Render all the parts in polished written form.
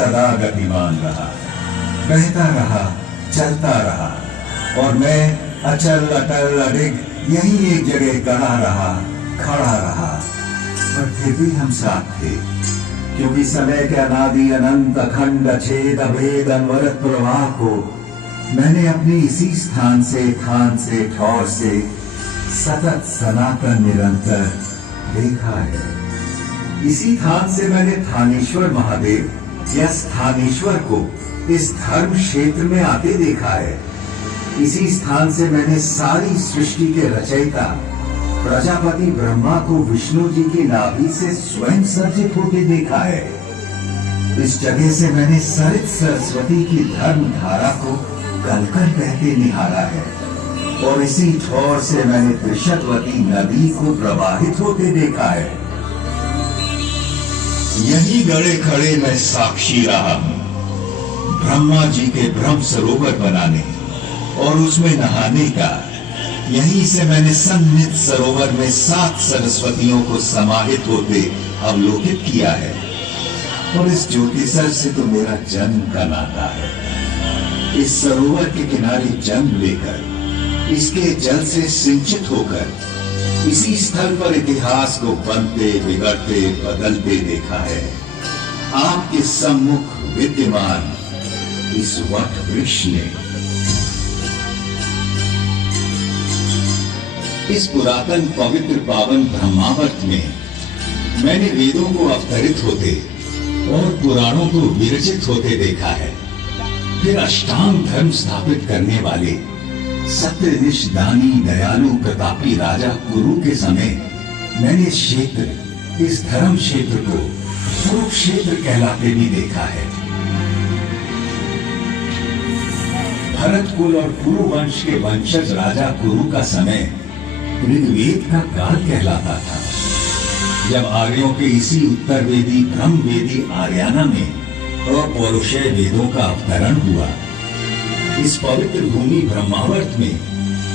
सदा गतिमान रहा, बहता रहा, चलता रहा, और मैं अचल अटल अडिग यही एक जगह खड़ा रहा। पर फिर भी हम साथ थे, क्योंकि समय के अनादि अनंत अखंड अछेद अभेद अनवरत प्रवाह को मैंने अपने इसी स्थान से, थान से, ठौर से सतत सनातन निरंतर देखा है। इसी थान से मैंने थानेश्वर महादेव या स्थानेश्वर को इस धर्म क्षेत्र में आते देखा है। इसी स्थान से मैंने सारी सृष्टि के रचयिता प्रजापति ब्रह्मा को विष्णु जी की नाभि से स्वयं सर्जित होते देखा है। इस जगह से मैंने सरित सरस्वती की धर्म धारा को गलकर बहते निहारा है, और इसी ठोर से मैंने त्रिशतवती नदी को प्रवाहित होते देखा है। यही गड़े खड़े मैं साक्षी रहा हूं ब्रह्मा जी के ब्रह्म सरोवर बनाने और उसमें नहाने का। यहीं से मैंने सन्निध सरोवर में 7 सरस्वतियों को समाहित होते अवलोकित किया है, और इस ज्योतिसर से तो मेरा जन्म का नाता है। इस सरोवर के किनारे जन्म लेकर, इसके जल से सिंचित होकर, इसी स्थल पर इतिहास को बनते, बिगड़ते, बदलते देखा है। आपके सम्मुख विद्यमान इस वट वृक्ष ने। इस पुरातन पवित्र पावन ब्रह्मावर्त में मैंने वेदों को अवतरित होते और पुराणों को विरचित होते देखा है। फिर अष्टांग धर्म स्थापित करने वाले सत्यनिष्ठ दानी दयालु प्रतापी राजा कुरु के समय मैंने इस क्षेत्र, इस धर्म क्षेत्र को कुरुक्षेत्र कहलाते भी देखा है। भरत कुल और कुरु वंश के वंशज राजा कुरु का समय ऋग्वेद का काल कहलाता था, जब आर्यों के इसी उत्तर वेदी ब्रह्म वेदी आर्याना में अपौरुषेय वेदों का अवतरण हुआ। इस पवित्र भूमि ब्रह्मावर्त में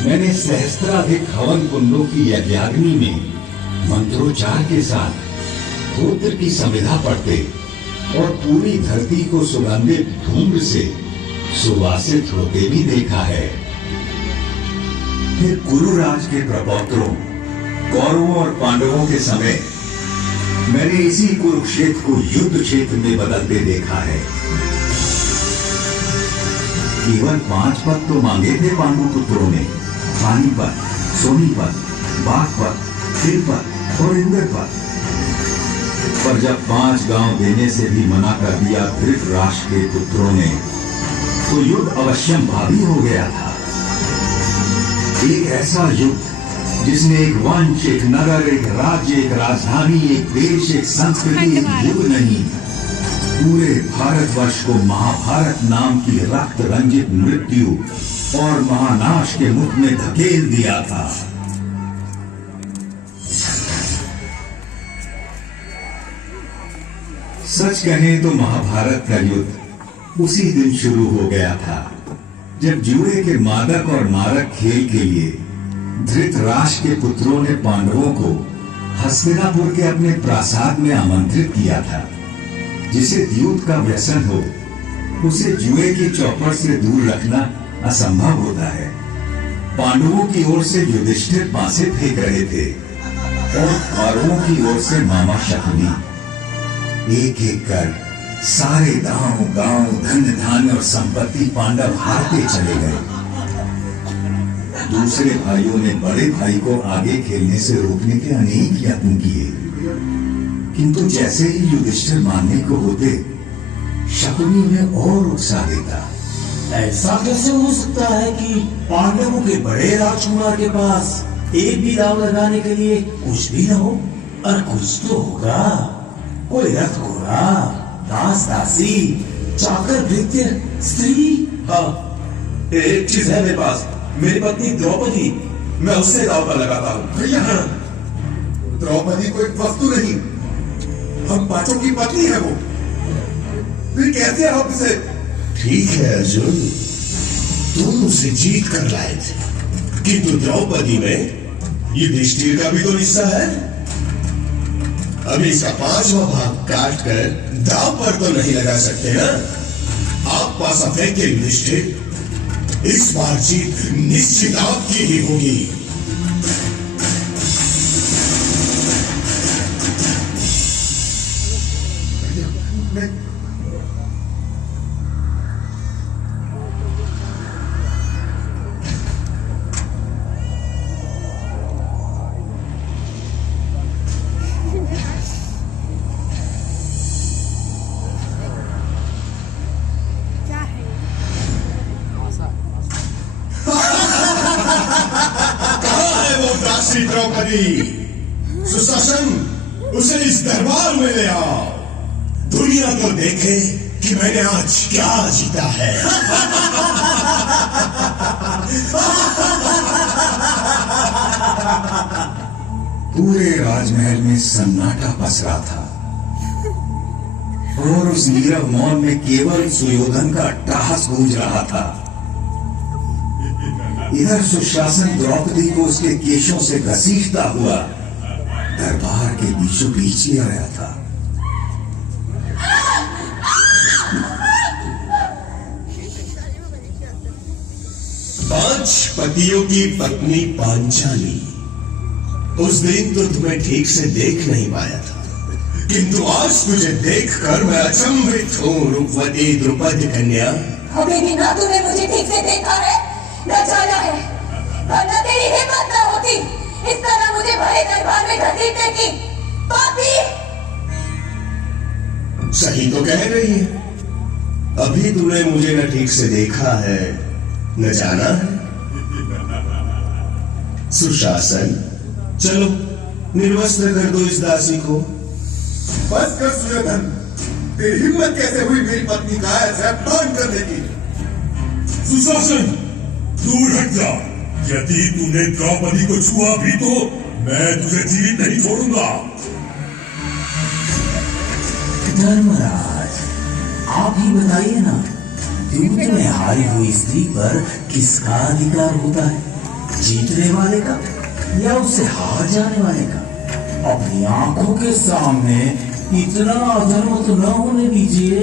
मैंने सहस्त्राधिक हवन कुंडों की यज्ञाग्नि में मंत्रोच्चार के साथ रुद्र की संविधा पढ़ते और पूरी धरती को सुगंधित धूम्र से सुवासित होते भी देखा है। फिर कुरुराज के प्रपौत्रों कौरवों और पांडवों के समय मैंने इसी कुरुक्षेत्र को युद्ध क्षेत्र में बदलते देखा है। केवल 5 पद तो मांगे थे पांडु पुत्रों ने, पानीपत, सोनीपत, बागपत, तिलपत और इंद्रपत। पर जब 5 गांव देने से भी मना कर दिया धृतराष्ट्र के पुत्रों ने, तो युद्ध अवश्यम भावी हो गया था। एक ऐसा युद्ध जिसने एक वंश, एक नगर, एक राज्य, एक राजधानी, एक देश, एक संस्कृति, एक युग नहीं, पूरे भारतवर्ष को महाभारत नाम की रक्त रंजित मृत्यु और महानाश के मुख में धकेल दिया था। सच कहें तो महाभारत का युद्ध उसी दिन शुरू हो गया था, जब जुए के मादक और मारक खेल के लिए धृतराष्ट्र के पुत्रों ने पांडवों को हस्तिनापुर के अपने प्रासाद में आमंत्रित किया था। जिसे द्यूत का व्यसन हो, उसे जुए की चौपट से दूर रखना असंभव होता है। पांडवों की ओर से युधिष्ठिर पासे फेंक रहे थे और कौरवों की ओर से मामा शकुनी। एक एक कर सारे गांव धन धान्य और संपत्ति पांडव हारते चले गए। दूसरे भाइयों ने बड़े भाई को आगे खेलने से रोकने के अनेक यत्न किए, किंतु जैसे ही युधिष्ठिर मानने को होते, शकुनी उन्हें और उत्साह देता। ऐसा कैसे हो सकता है कि पांडवों के बड़े राजकुमार के पास एक भी दांव लगाने के लिए कुछ भी न हो? और कुछ तो होगा, कोई रथ घोड़ा, दास दासी, चाकर भृत्य, स्त्री। हाँ, एक चीज है मेरे पास, मेरी पत्नी द्रौपदी, मैं उससे दांव पर लगाता हूँ। भैया, द्रौपदी कोई वस्तु नहीं, हम पांचों की पत्नी है वो। फिर कैसे आप इसे? ठीक है अर्जुन, तुम उसे जीत कर लाए थे, किंतु द्रौपदी में युधिष्ठिर का भी तो हिस्सा है। अभी इसका 5वां भाग काट कर दाव पर तो नहीं लगा सकते ना। आप पास फेंक के निश्चित, इस बार जीत निश्चित आपकी ही होगी। द्रौपदी, सुशासन, उसे इस दरबार में ले आओ। दुनिया तो देखे कि मैंने आज क्या जीता है। पूरे राजमहल में सन्नाटा पसरा था और उस नीरव मौन में केवल सुयोधन का अट्टहास गूंज रहा था। इधर सुशासन द्रौपदी को उसके केशों से घसीटता हुआ दरबार के बीचों बीच ले आया था। पांच पतियों की पत्नी पांचाली, उस दिन तो तुम्हें ठीक से देख नहीं पाया था, किंतु आज तुझे देखकर मैं अचंभित हूँ रूपवती द्रुपद कन्या। अभी भी ना तूने मुझे ठीक से देखा है, न जाना है, और न तेरी हिम्मत न होती इस तरह मुझे भरे दरबार में घसीटने की। पापी! सही तो कह रही है। अभी तूने मुझे न ठीक से देखा है, न जाना है। सुशासन, चलो निर्वस्त्र कर दो इस दासी को। बस कर सुयोधन, तेरी हिम्मत कैसे हुई मेरी पत्नी का ऐसा अपमान करने की? सुशासन, दूर हट जा। यदि तूने द्रौपदी को छुआ भी तो मैं तुझे जीवित नहीं छोड़ूंगा। धर्मराज, आप ही बताइए ना, युद्ध में हारी हुई स्त्री पर किसका अधिकार होता है? जीतने वाले का या उससे हार जाने वाले का? अपनी आंखों के सामने इतना अधर्म तो न होने दीजिए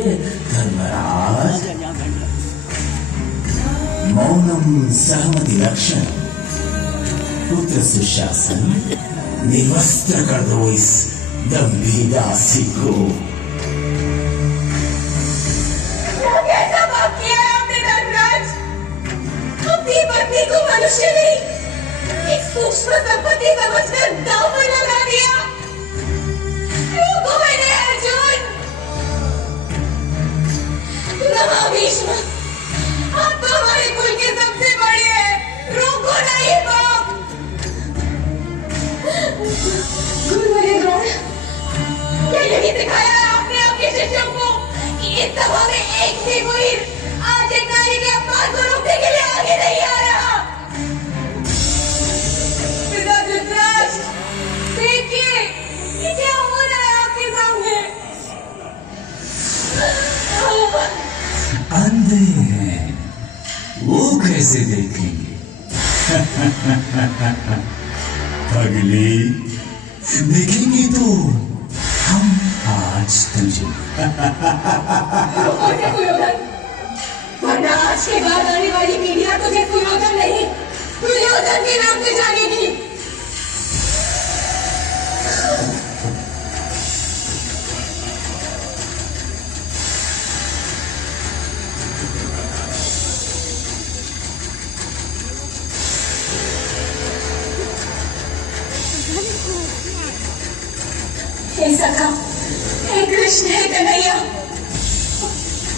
धर्मराज। मौनम सहमति लक्षण। पुत्र सुशासन, निवस्त्र कर दो इस दम्भी दासी को। कैसा पाप किया है आपने धर्मराज? अपनी पत्नी को मनुष्य नहीं, एक सूक्ष्म संपत्ति समझकर दांव पर लगा दिया। रोको मैंने अर्जुन। नमः भीष्म, आप तो हमारे कुल के सबसे बड़े हैं, रोको ना ये पाप। गुरुवर्य द्रोण, क्या यही सिखाया है आपने आपके शिष्यों को कि इस सभा में एक भी वीर आज एक नारी के अपमान को रोकने के लिए आगे नहीं आ रहा? पिता धृतराष्ट्र, देखिए ये क्या हो रहा है आपके सामने। अंधे हैं, वो कैसे देखेंगे? अगली देखेंगे तो हम आज तुझे। वरना आज के बाद आने वाली पीढ़ियां तुझे सुयोधन नहीं, दुर्योधन के नाम से जानेगी। हे सखा, हे कृष्ण, हे कन्हैया,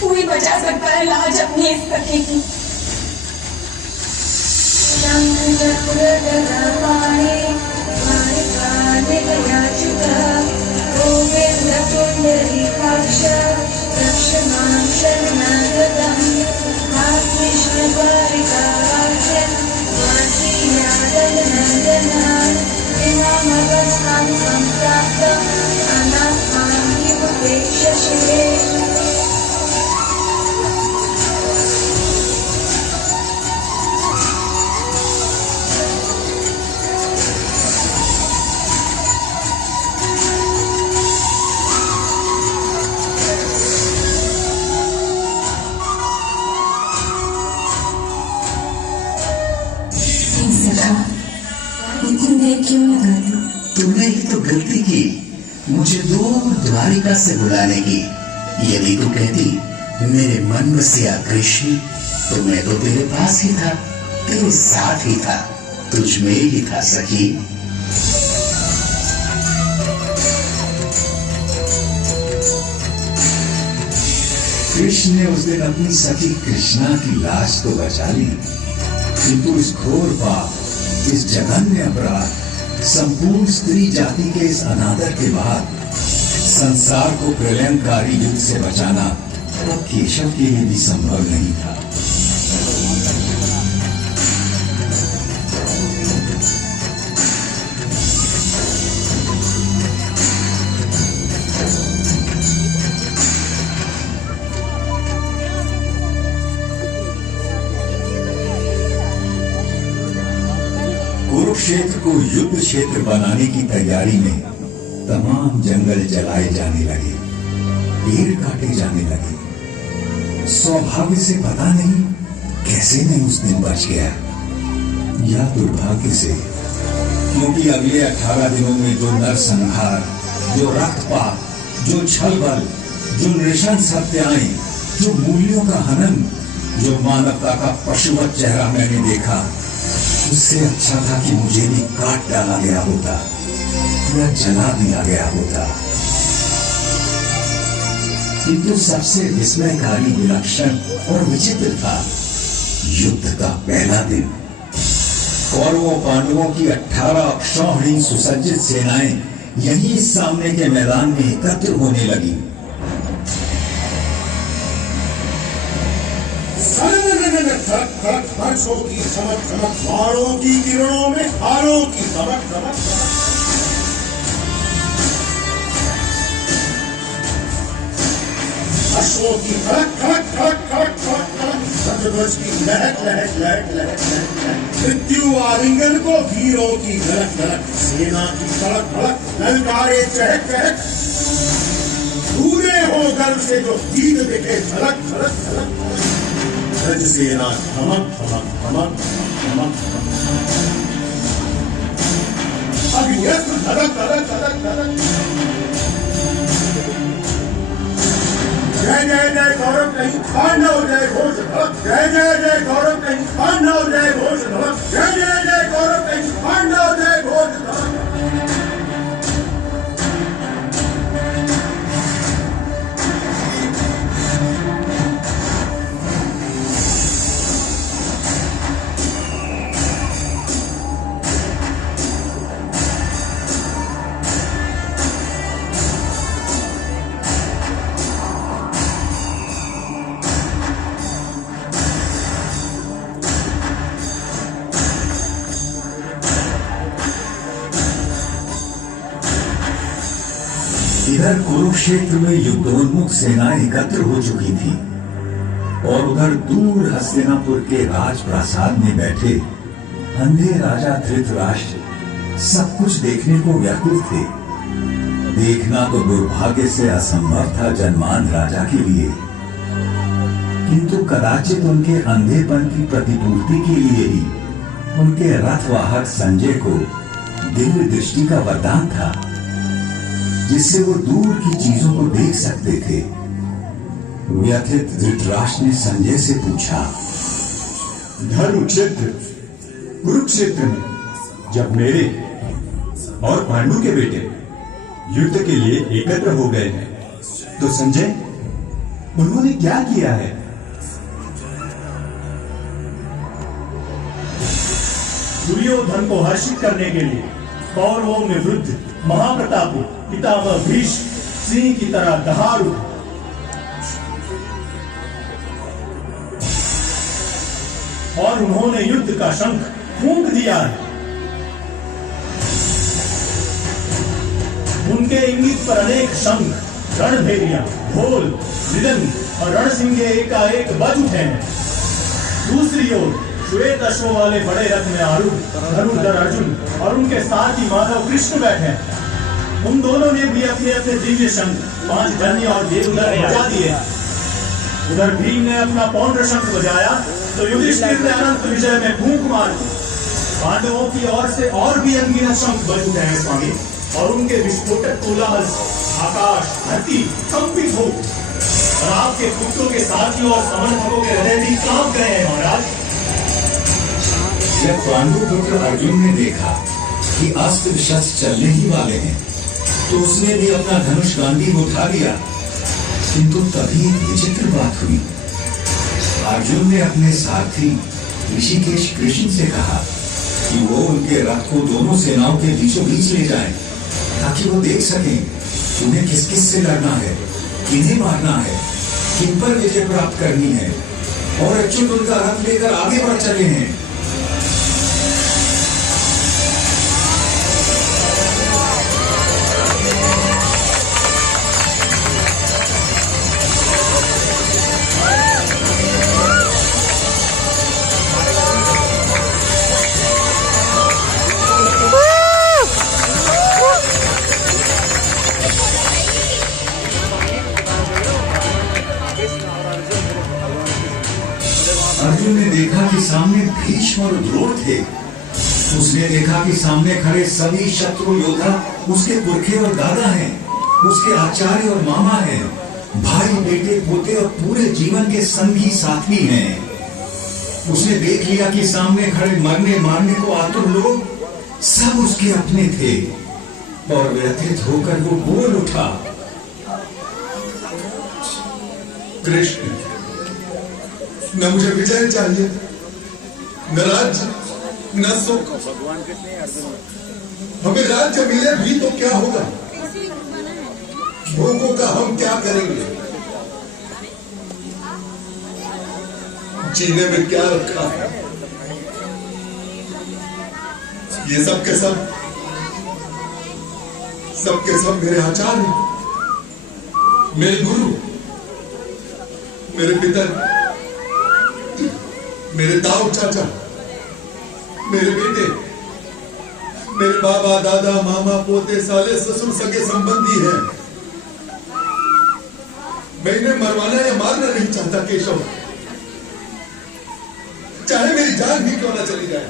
कोई बचा सकता है लाज अपनी इस सखी की। क्यों लगाती? तूने ही तो गलती की मुझे दूर द्वारिका से बुलाने की। यदि तू कहती मेरे मन बसिया कृष्ण, तो मैं तो तेरे पास ही था, तेरे साथ ही था, तुझ में ही था सखी। कृष्ण ने उस दिन अपनी सखी कृष्णा की लाश तो बचा ली, किंतु इस घोर पाप, इस जघन्य अपराध, संपूर्ण स्त्री जाति के इस अनादर के बाद संसार को प्रलयंकारी युद्ध से बचाना अब केशव के लिए भी संभव नहीं था। कुरुक्षेत्र को युद्ध क्षेत्र बनाने की तैयारी में तमाम जंगल जलाए जाने लगे, पेड़ काटे जाने लगे। सौभाग्य से पता नहीं कैसे मैं उस दिन बच गया, या दुर्भाग्य से, क्योंकि अगले 18 दिनों में जो नरसंहार, जो रक्तपात, जो छलबल, जो नृशंस हत्याएं, जो मूल्यों का हनन, जो मानवता का पशुवत चेहरा मैंने देखा, उससे अच्छा था कि मुझे भी काट डाला गया होता या जला दिया गया होता। किंतु सबसे विस्मयकारी, विलक्षण और विचित्र था युद्ध का पहला दिन। कौरवों पांडवों की 18 अक्षौहिणी सुसज्जित सेनाएं यहीं सामने के मैदान में एकत्र होने लगी। हर्षों की चमक चमक, बाणों की किरणों में हारों की चमक चमक, अश्वों की खड़क खड़क खड़क खड़क खड़क खड़क, सतध्वज की लहक लहक लहक लहक लहक, मृत्यु आलिंगन को वीरों की झलक झलक, सेना की सड़क भड़क, ललकारे चहक चहक, पूरे हो गर्व से जो जीत दिखे झलक झलक झलक, रज सेना धमक धमक धमक धमक, अग्नियस्त्र धड़क धड़क धड़क धड़क, जय जय जय गौरव नहीं पांडव जय घोष धड़क, जय जय जय गौरव नहीं पांडव जय घोष धड़क, जय जय जय गौरव नहीं पांडव जय घोष धड़क। इधर कुरुक्षेत्र में युद्धोन्मुख सेनाएं एकत्र हो चुकी थी और उधर दूर हस्तिनापुर के राजप्रासाद में बैठे अंधे राजा धृतराष्ट्र सब कुछ देखने को व्याकुल थे। देखना तो दुर्भाग्य से असंभव था जन्मान राजा के लिए, किंतु कदाचित उनके अंधेपन की प्रतिपूर्ति के लिए ही उनके रथवाहक संजय को दिव्य दृष्टि का वरदान था, जिससे वो दूर की चीजों को देख सकते थे। व्यथित धृतराष्ट्र ने संजय से पूछा, धर्मक्षेत्र कुरुक्षेत्र में जब मेरे और पांडु के बेटे युद्ध के लिए एकत्र हो गए हैं, तो संजय उन्होंने क्या किया है? दुर्योधन को हर्षित करने के लिए कौरवों में वृद्ध महाप्रतापी पितामह भीष्म सिंह की तरह दहाड़ू और उन्होंने युद्ध का शंख फूंक दिया है। उनके इंगित पर अनेक शंख, रणभेरियां, ढोल, मृदंग और रणसिंगे एकाएक बज उठे हैं। दूसरी ओर श्वेत अश्वों वाले बड़े रथ में आरूढ़ धनुर्धर अर्जुन और उनके साथ ही माधव कृष्ण बैठे हैं। उन दोनों ने भी अपने अपने दिव्य शंख, 5 धन्य और देवधर बजा दिए। उधर भीम ने अपना पौंड्र शंख बजाया तो युधिष्ठिर ने अनंत विजय में फूंक मारी। पांडवों की ओर से और भी अनगिनत शंख बज उठे हैं स्वामी, और उनके विस्फोटक कोलाहल आकाश धरती कंपित हो, और आपके पुत्रों के साथियों और समर्थकों के हृदय भी कांप गए हैं महाराज। जब पांडु पुत्र अर्जुन ने देखा कि अस्त्र शस्त्र चलने ही वाले हैं, तो उसने भी अपना धनुष गांडीव उठा लिया। किंतु तभी एक विचित्र बात हुई। अर्जुन ने अपने सारथी ऋषिकेश कृष्ण से कहा कि वो उनके रथ को दोनों सेनाओं के बीचों बीच ले जाएं, ताकि वो देख सकें कि उन्हें किस किस से लड़ना है, किन्हें मारना है, किन पर विजय प्राप्त करनी है। और अच्युत उनका रथ लेकर आगे बढ़ चले हैं। अर्जुन ने देखा कि सामने भीष्म और द्रोण थे। उसने देखा कि सामने खड़े सभी शत्रु योद्धा उसके पुरखे और दादा हैं, उसके आचार्य और मामा हैं, भाई बेटे पोते और पूरे जीवन के संगी साथी हैं। उसने देख लिया कि सामने खड़े मरने मारने को आतुर लोग सब उसके अपने थे, और व्यथित होकर वो बोल उठा, कृष्ण, न मुझे विजय चाहिए, न राज्य, न सुख। हमें राज्य मिले भी तो क्या होगा? भोगों का हम क्या करेंगे? जीने में क्या रखा है? ये सब के सब मेरे आचार्य, मेरे गुरु, मेरे पितर, मेरे ताऊ चाचा, मेरे बेटे, मेरे बाबा दादा मामा पोते साले ससुर सगे संबंधी हैं। मैं इन्हें मरवाना या मारना नहीं चाहता केशव, चाहे मेरी जान भी क्यों ना चली जाए।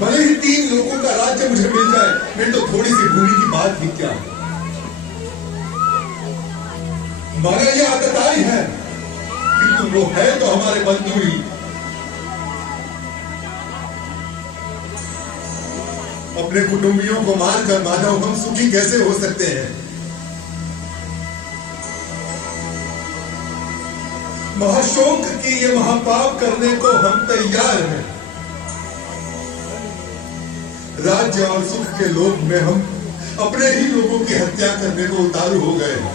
भले ही 3 लोगों का राज्य मुझे मिल जाए, मैं तो थोड़ी सी भूमि की बात भी क्या। हमारा यह आदताई है, किंतु वो है तो हमारे बंधु ही। अपने कुटुंबियों को मारकर माधव हम सुखी कैसे हो सकते हैं? महाशोक की ये महापाप करने को हम तैयार हैं। राज्य और सुख के लोभ में हम अपने ही लोगों की हत्या करने को उतारू हो गए हैं।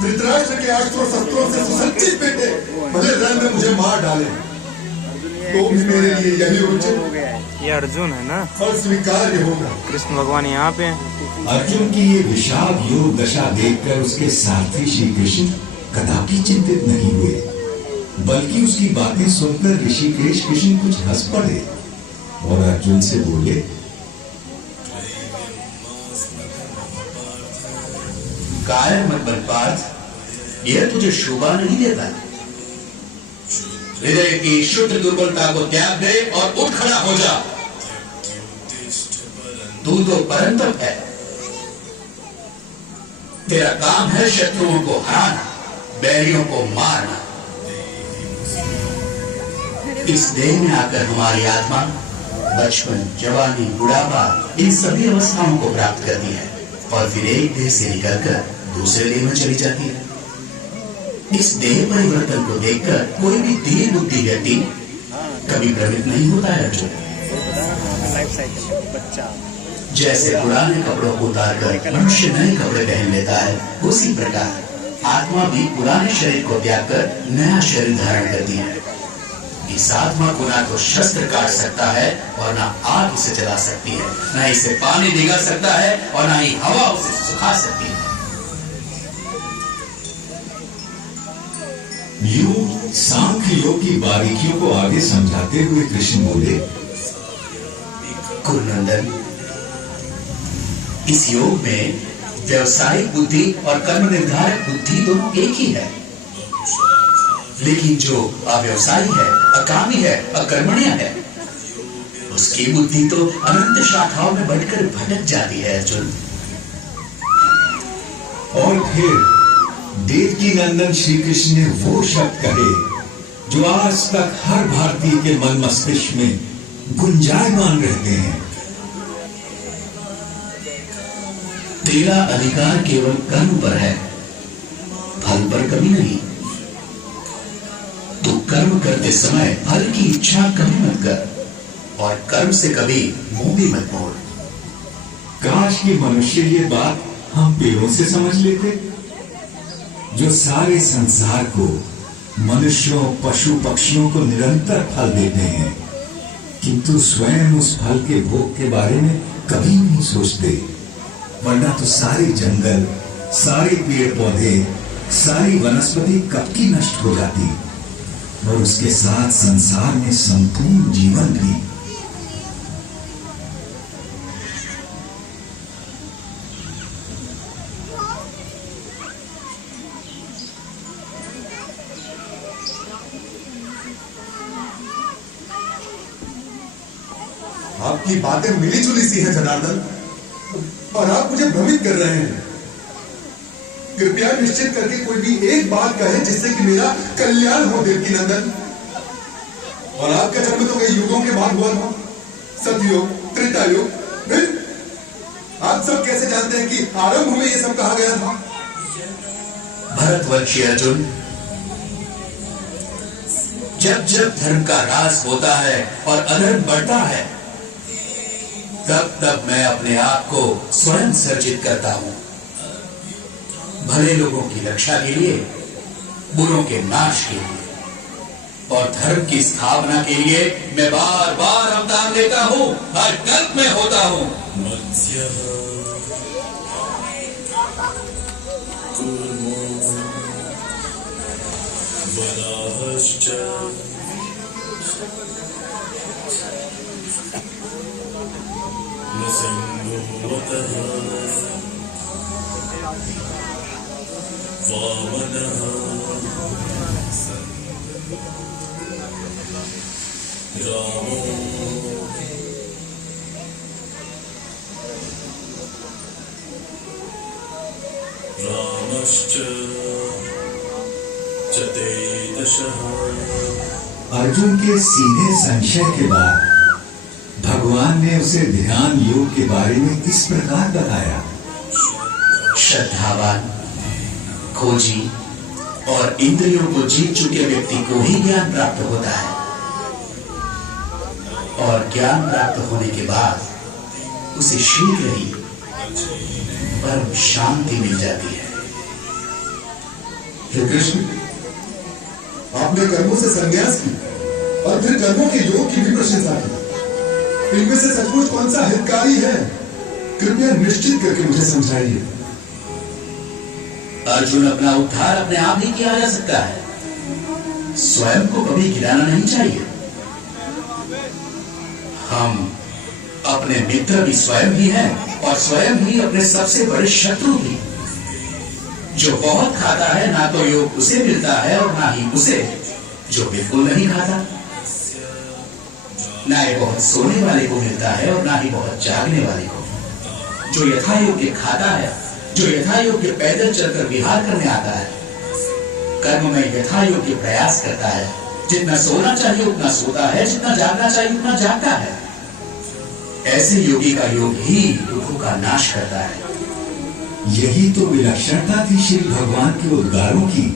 धृतराष्ट्र के अस्त्रों शस्त्रों से सुसज्जित बेटे भले रण में मुझे मार डाले, तो भी मेरे लिए यही उचित, ये अर्जुन है ना, और स्वीकार्य होगा। कृष्ण भगवान यहाँ पे हैं। अर्जुन की ये विषाद योग दशा देखकर उसके सारथी श्री कृष्ण कदापि चिंतित नहीं हुए, बल्कि उसकी बातें सुनकर ऋषिकेश कृष्ण कुछ हंस पड़े और अर्जुन से बोले, कायर मत बन पार्थ, यह तुझे शोभा नहीं देता। हृदय की शुद्ध दुर्बलता को त्याग दे और उठ खड़ा हो जा। तू तो परंतप है, तेरा काम है शत्रुओं को हराना, बैरियों को मारना। इस देह में आकर हमारी आत्मा बचपन, जवानी, बुढ़ापा इन सभी अवस्थाओं को प्राप्त करती है और फिर एक देह से निकलकर दूसरे देह में चली जाती है। इस देह परिवर्तन को देखकर कोई भी धीर बुद्धि व्यक्ति कभी भ्रमित नहीं होता है अर्जुन। जैसे पुराने कपड़ों को उतारकर मनुष्य नए कपड़े पहन लेता है, उसी प्रकार आत्मा भी पुराने शरीर को त्याग कर नया शरीर धारण करती है। इस आत्मा को ना तो शस्त्र काट सकता है और ना आग उसे जला सकती है, ना इसे पानी भिगा सकता है और ना ही हवा उसे सुखा सकती है। यूं सांख्य योग की बारीकियों को आगे समझाते हुए कृष्ण बोले, कुरुनंदन, इस योग में व्यावसायिक बुद्धि और कर्म निर्धारक बुद्धि दोनों एक ही है। लेकिन जो अव्यवसायी है, अकामी है, अकर्मण्य है, उसकी बुद्धि तो अनंत शाखाओं में बढ़कर भटक जाती है अर्जुन। और फिर देवकी नंदन श्री कृष्ण ने वो शब्द कहे जो आज तक हर भारतीय के मन मस्तिष्क में गुंजायमान रहते हैं। तेरा अधिकार केवल कर्म पर है, फल पर कभी नहीं। तू कर्म करते समय फल की इच्छा कभी मत कर और कर्म से कभी मुंह भी मत मोड़। काश कि मनुष्य ये बात हम पेड़ों से समझ लेते, जो सारे संसार को, मनुष्यों, पशु पक्षियों को निरंतर फल देते हैं, किंतु स्वयं उस फल के भोग के बारे में कभी नहीं सोचते। वरना तो सारे जंगल, सारे पेड़ पौधे, सारी वनस्पति कब की नष्ट हो जाती और उसके साथ संसार में संपूर्ण जीवन भी। आपकी बातें मिली जुली सी हैं जनार्दन, और आप मुझे भ्रमित कर रहे हैं। कृपया निश्चित करके कोई भी एक बात कहें जिससे कि मेरा कल्याण हो देवकी नंदन। और आपका जन्म तो कई युगों के बाद हुआ था, सतयुग, त्रेता युग, फिर आप सब कैसे जानते हैं कि आरंभ में यह सब कहा गया था? भरतवंशी अर्जुन, जब जब धर्म का ह्रास होता है और अधर्म बढ़ता है, तब तब मैं अपने आप को स्वयं सर्जित करता हूं। भले लोगों की रक्षा के लिए, बुरों के नाश के लिए और धर्म की स्थापना के लिए मैं बार बार अवतार लेता हूं, हर कल्प में होता हूं। अर्जुन के सीधे संशय के बाद भगवान ने उसे ध्यान योग के बारे में इस प्रकार बताया। श्रद्धावान, खोजी और इंद्रियों को जीत चुके व्यक्ति को ही ज्ञान प्राप्त होता है और ज्ञान प्राप्त होने के बाद उसे शीघ्र ही परम शांति मिल जाती है। हे कृष्ण, आपने कर्मों से संन्यास की और फिर कर्मों के योग की भी प्रशंसा की। इनमें से सचमुच कौन सा हितकारी है? कृपया निश्चित करके मुझे समझाइए। अर्जुन, अपना उद्धार अपने आप ही किया जा सकता है, स्वयं को कभी गिराना नहीं चाहिए। हम अपने मित्र भी स्वयं ही हैं और स्वयं ही अपने सबसे बड़े शत्रु भी। जो बहुत खाता है, ना तो योग उसे मिलता है और ना ही उसे जो बिल्कुल नहीं खाता। ना ही बहुत सोने वाले को मिलता है और ना ही बहुत जागने वाले को। जो यथा योग्य खाता है, जो यथा योग्य पैदल चलकर विहार करने आता है, कर्म में यथा योग्य प्रयास करता है, जितना सोना चाहिए उतना सोता है, जितना जागना चाहिए उतना जागता है। ऐसे योगी का योग ही दुखों का नाश करता है। यही तो विलक्षणता थी श्री भगवान के उद्गारों की,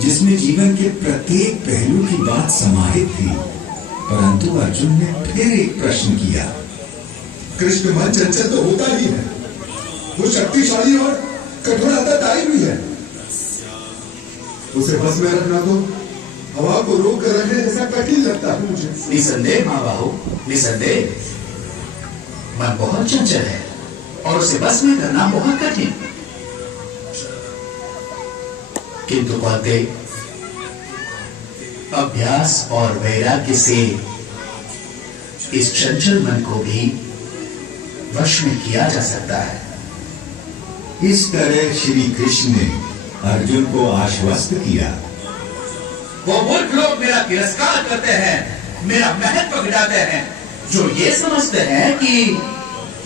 जिसमें जीवन के प्रत्येक पहलू की बात समाहित थी। परंतु अर्जुन ने फिर एक प्रश्न किया। कृष्ण, मन चंचल तो होता ही है, वो शक्तिशाली और कठोर आत्मदायी भी है। उसे बस में रखना तो हवा को रोक कर रखने जैसा कठिन लगता है मुझे। निसंदेह महाबाहु, निसंदेह मन बहुत चंचल है और उसे बस में करना बहुत कठिन। किंतु कहते अभ्यास और वैराग्य से इस चंचल मन को भी वश में किया जा सकता है। इस तरह श्री कृष्ण ने अर्जुन को आश्वस्त किया। वो मूर्ख लोग मेरा तिरस्कार करते हैं, मेरा महत्व घटाते हैं, जो ये समझते हैं कि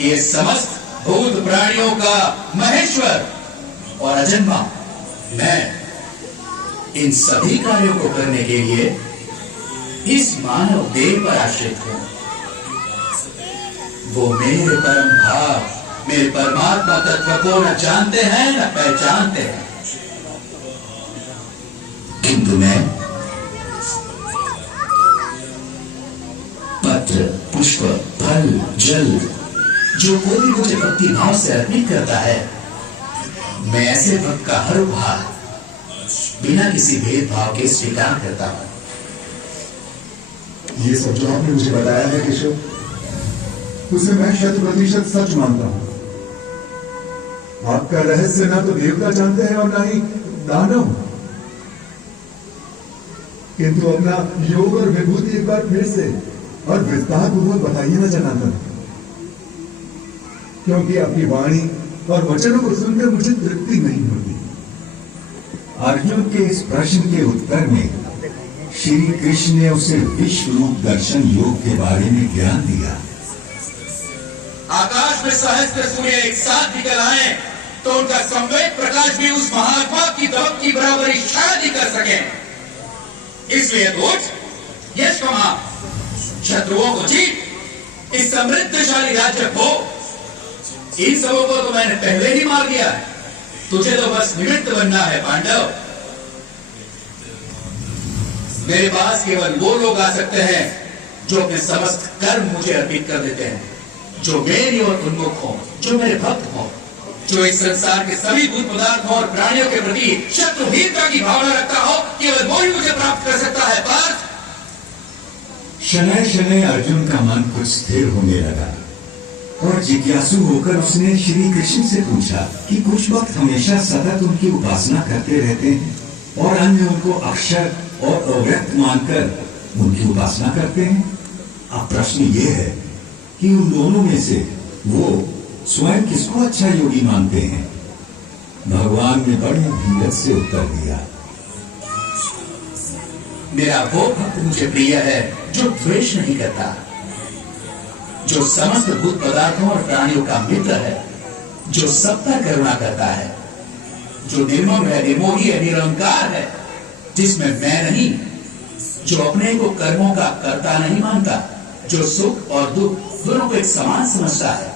ये समस्त भूत प्राणियों का महेश्वर और अजन्मा मैं इन सभी कार्यों को करने के लिए इस मानव देह पर आश्रित हूं। वो मेरे परम भाव, मेरे परमात्मा तत्व को न जानते हैं न पहचानते हैं, किंतु मैं पत्र, पुष्प, फल, जल जो कोई भी मुझे भक्ति भाव से अर्पित करता है, मैं ऐसे भक्त का हर उपहार बिना किसी भेदभाव के स्वीकार करता हूं। ये सब जो आपने मुझे बताया है केशव, उसे मैं 100% सच मानता हूं। आपका रहस्य ना तो देवता जानते हैं और ना ही दानव, किंतु अपना योग और विभूति एक बार फिर से और विस्तार पूर्वक बताइए ना जनार्दन, क्योंकि आपकी वाणी और वचनों को सुनकर मुझे तृप्ति नहीं होती। अर्जुन के इस प्रश्न के उत्तर में श्री कृष्ण ने उसे विश्व रूप दर्शन योग के बारे में ज्ञान दिया। आकाश में सहस्त्र सूर्य एक साथ निकल आए तो उनका संवेद प्रकाश भी उस महात्मा की दौड़ की बराबरी शायद ही कर सके। इसलिए तो यश कमा, शत्रुओं को जीत, इस समृद्धशाली राज्य को, इन सबों को तो मैंने पहले ही मार दिया है। तुझे तो बस निमित्त बनना है पांडव। मेरे पास केवल वो लोग आ सकते हैं जो अपने समस्त कर्म मुझे अर्पित कर देते हैं, जो मेरी ओर उन्मुख हो, जो मेरे भक्त हो, जो इस संसार के सभी भूत पदार्थों और प्राणियों के प्रति शत्रुहीनता की भावना रखता हो, केवल वो ही मुझे प्राप्त कर सकता है। पार्थ, शनय शनय अर्जुन का मन कुछ स्थिर होने लगा और जिज्ञासु होकर उसने श्री कृष्ण से पूछा कि कुछ वक्त हमेशा सतत उनकी उपासना करते रहते हैं और अन्य उनको अक्षर और अव्यक्त मानकर उनकी उपासना करते हैं। अब प्रश्न ये है कि उन दोनों में से वो स्वयं किसको अच्छा योगी मानते हैं। भगवान ने बड़े धीरज से उत्तर दिया, मेरा वो भक्त मुझे प्रिय है जो द्वेष नहीं करता, जो समस्त भूत पदार्थों और प्राणियों का मित्र है, जो सब पर करुणा करता है, जो निर्मम है, निर्मोही है, निरंकार है, जिसमें मैं नहीं, जो अपने को कर्मों का कर्ता नहीं मानता, जो सुख और दुख दोनों को एक समान समझता है,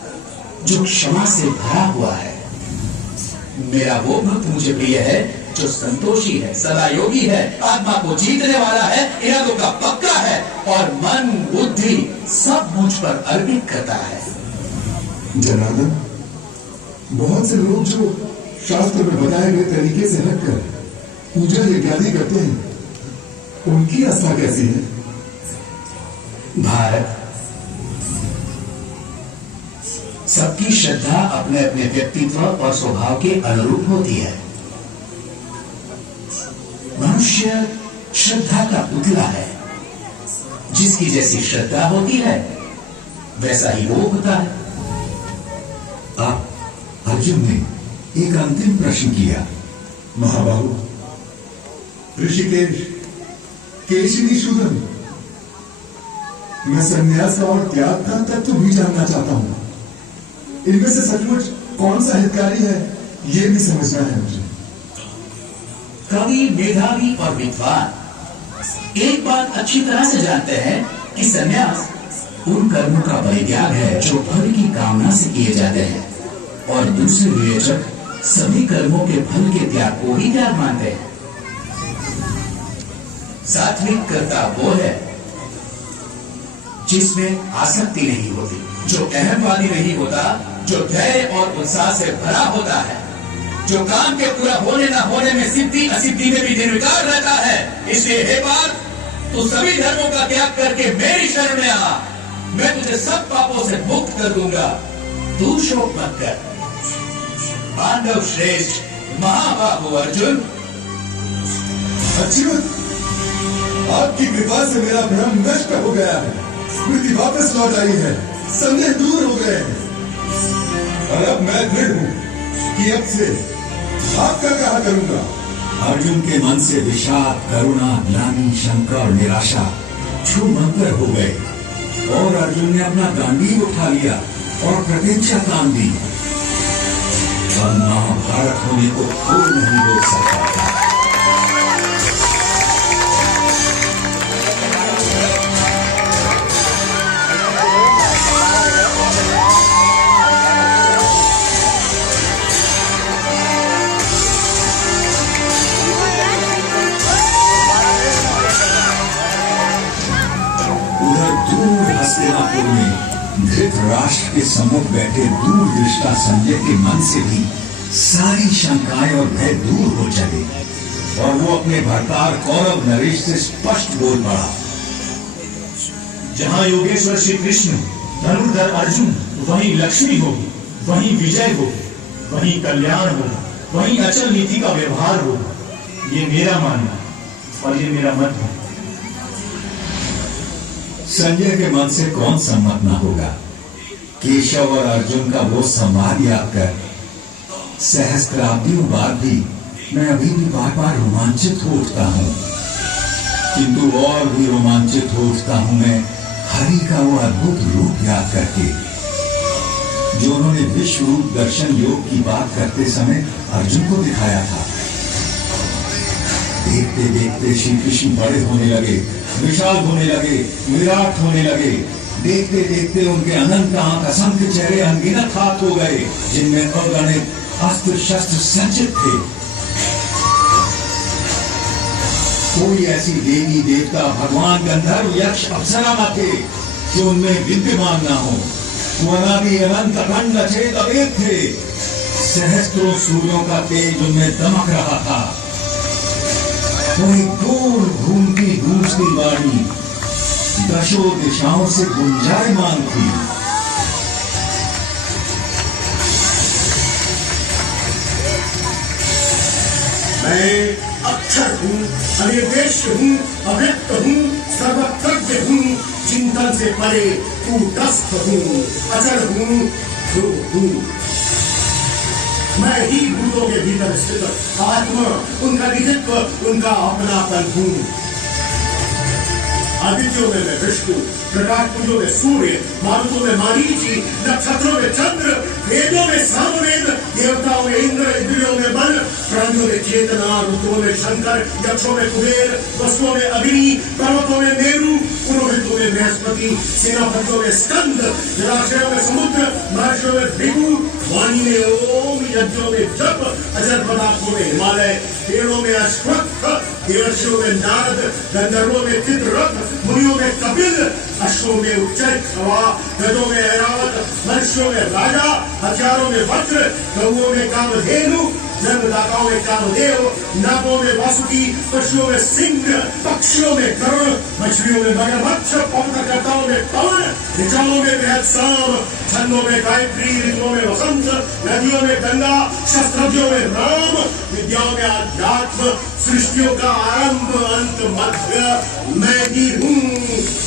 जो क्षमा से भरा हुआ है। मेरा वो भक्त मुझे प्रिय है जो संतोषी है, सदा योगी है, आत्मा को जीतने वाला है, इरादों का पक्का है और मन बुद्धि सब मुझ पर अर्पित करता है। जनार्दन, बहुत से लोग जो शास्त्र में बताए गए तरीके से हटकर पूजा इत्यादि करते हैं, उनकी आस्था कैसी है? भारत, सबकी श्रद्धा अपने अपने व्यक्तित्व और स्वभाव के अनुरूप होती है। मनुष्य श्रद्धा का पुतला है, जिसकी जैसी श्रद्धा होती है वैसा ही वो होता है। अब अर्जुन ने एक अंतिम प्रश्न किया, महाबाहु, ऋषिकेश, केशिनी शूदन, मैं संन्यास और त्याग का तत्व भी जानना चाहता हूं। इनमें से सचमुच कौन सा हितकारी है, ये भी समझना है मुझे। कवि, मेधावी और विद्वान एक बात अच्छी तरह से जानते हैं कि संन्यास उन कर्मों का परित्याग है जो फल की कामना से किए जाते हैं, और दूसरे विवेचक सभी कर्मों के फल के त्याग को ही त्याग मानते हैं। सात्विक कर्ता वो है जिसमें आसक्ति नहीं होती, जो अहमवादी नहीं होता, जो धैर्य और उत्साह से भरा होता है, जो काम के पूरा होने न होने में सिद्धि असिद्धि में भी निर्विकार रहता है। इसलिए हे पार्थ, तू सभी धर्मों का त्याग करके मेरी शरण में आ, मैं तुझे सब पापों से मुक्त कर दूंगा। तू शोक मत कर। पांडव श्रेष्ठ महाबाहु अर्जुन, अच्युत, आपकी कृपा से मेरा भ्रम नष्ट हो गया है, स्मृति वापस लौट आई है, संदेह दूर हो गए हैं, और अब मैं दृढ़ हूं कि अब से आपका कहा करूंगा, अर्जुन के मन से विषाद, करुणा, ग्लानि, शंका और निराशा छूमंतर हो गए और अर्जुन ने अपना गांडीव उठा लिया और प्रतिज्ञा तान दी। अब महाभारत होने को कोई नहीं रोक सकता था। हस्तिनापुर में धृतराष्ट्र के सम्मुख बैठे दूरदृष्टा संजय के मन से भी सारी शंकाएं और भय दूर हो चले और वो अपने भरतार कौरव नरेश से स्पष्ट बोल पड़ा। जहां योगेश्वर श्री कृष्ण, धनुर्धर अर्जुन, वहीं लक्ष्मी होगी, वहीं विजय होगी, वहीं कल्याण होगा, वहीं अचल नीति का व्यवहार होगा। ये मेरा मानना और ये मेरा मत है। संजय के मन से कौन सम्मत न होगा। केशव और अर्जुन का वो संवाद याद कर सहस्त्राब्दियों बाद भी मैं अभी भी बार बार रोमांचित हो उठता हूँ, किंतु और भी रोमांचित हो उठता हूँ मैं हरि का वो अद्भुत रूप याद करके जो उन्होंने विश्व रूप दर्शन योग की बात करते समय अर्जुन को दिखाया था। देखते देखते श्री कृष्ण बड़े होने लगे, विशाल होने लगे, विराट होने लगे। देखते देखते उनके अनंत आंख, असंख्य चेहरे, अनगिनत हाथ हो गए जिनमें अगणित अस्त्र शस्त्र संचित थे। कोई ऐसी देवी देवता, भगवान, गंधर्व, यक्ष, अप्सरा न थे जो उनमें विद्यमान न हो। वो अनादि अनंत अखंड अचेत अवेद थे। सहस्त्रों सूर्यों का तेज उनमें दमक रहा था। कोई दूर घूमती गूंजती वाणी दशों दिशाओं से गुंजायमान थी। मैं अक्षर हूँ, अनिर्देश हूँ, अव्यक्त हूँ, सर्वज्ञ हूँ, चिंतन से परे कूटस्थ हूँ, अचल हूँ, ध्रुव हूँ। मैं ही भूतों के भीतर स्थित आत्मा, उनका निधित्व, उनका अपनापन हूँ। आदित्यों में मैं विष्णु, प्रकाश पुंजों में सूर्य, मारुतों में मारीची, नक्षत्रों में चंद्र, वेदों में सामवेद, देवताओं में इंद्र, इंद्रियों में मन, प्राणियों में चेतना, ऋतुओं में शंकर, यक्षों में कुबेर, वसुओं में अग्नि, पर्वतों में मेरु, पुरोहितों में बृहस्पति, सेनापतियों में स्कंद, जलाशयों में समुद्र, महर्षियों में भृगु, वाणी में ओम, यज्ञों में जप, अजर पदार्थों में हिमालय, पेड़ों में अश्वत्थ, देवर्षियों में नारद, गंधर्वों में चित्ररथ, मुनियों में कपिल, अश्वों में उच्चैठ हवा, गजों में ऐरावत, मनुष्यों में राजा, हथियारों में वज्र, गौओं में कामधेनु, जन्मदाताओं में कामदेव, नागों में वासुकी, पशुओं में सिंह, पक्षियों में गरुड़, मछलियों में मगरमच्छ, पवनकर्ताओं में पवन, ऋचाओं में बृहद सांब, छंदों में गायत्री, ऋतुओं में वसंत, नदियों में गंगा, शस्त्रज्ञों में राम, विद्याओं में अध्यात्म, सृष्टियों का आरंभ, अंत, मध्य मैं ही हूँ।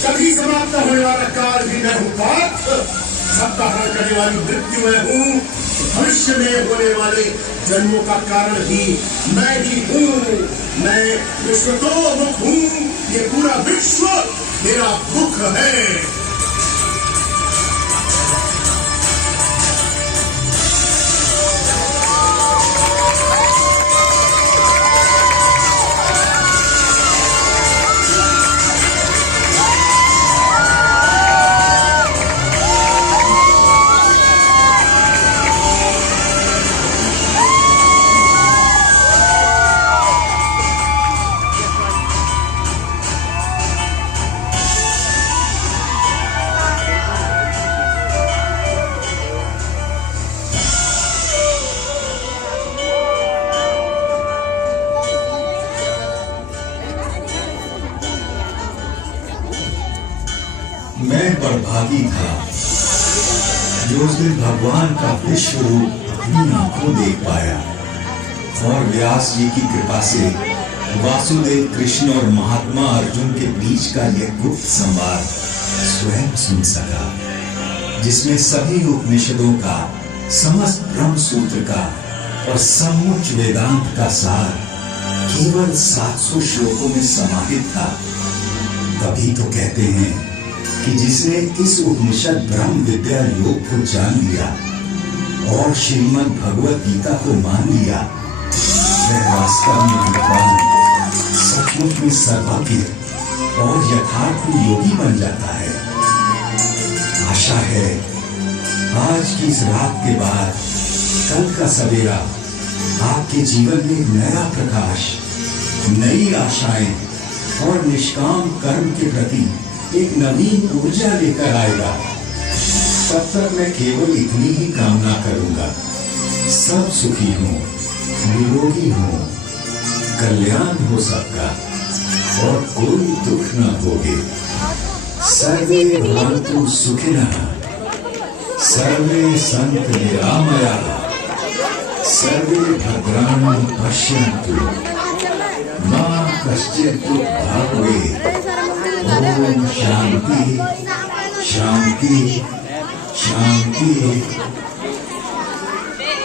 कभी समाप्त होने वाला काल भी मैं हूँ पार्थ, सबका हरण करने वाली मृत्यु मैं हूँ, भविष्य में होने वाले जन्मों का कारण भी मैं ही हूँ। मैं विश्व तो मुख हूँ, ये पूरा विश्व मेरा मुख है। मैं बड़भागी था जो उस दिन भगवान का विश्व रूप अपनी आंखों देख पाया और व्यास जी की कृपा से वासुदेव कृष्ण और महात्मा अर्जुन के बीच का यह गुप्त संवाद स्वयं सुन सका, जिसमें सभी उपनिषदों का, समस्त ब्रह्म सूत्र का और समुच्च वेदांत का सार केवल 700 श्लोकों में समाहित था। तभी तो कहते हैं कि जिसने इस उपनिषद ब्रह्म विद्या योग को जान लिया और श्रीमद् भगवत गीता को मान लिया, वह वास्तव में विद्वान, सचमुच में सर्वज्ञ और यथार्थ योगी बन जाता है। आशा है आज की इस रात के बाद कल का सवेरा आपके जीवन में नया प्रकाश, नई आशाएं और निष्काम कर्म के प्रति एक नवीन ऊर्जा लेकर आएगा। तब तक मैं केवल इतनी ही कामना करूंगा, सब सुखी हों, निरोगी हों, कल्याण हो सबका और कोई दुख न भोगे। सर्वे भवन्तु सुखिनः, सर्वे सन्तु निरामयाः, सर्वे भद्राणि पश्यन्तु, मा कश्चित् दुःखभाग् भवेत्। ओम शांति शांति शांति।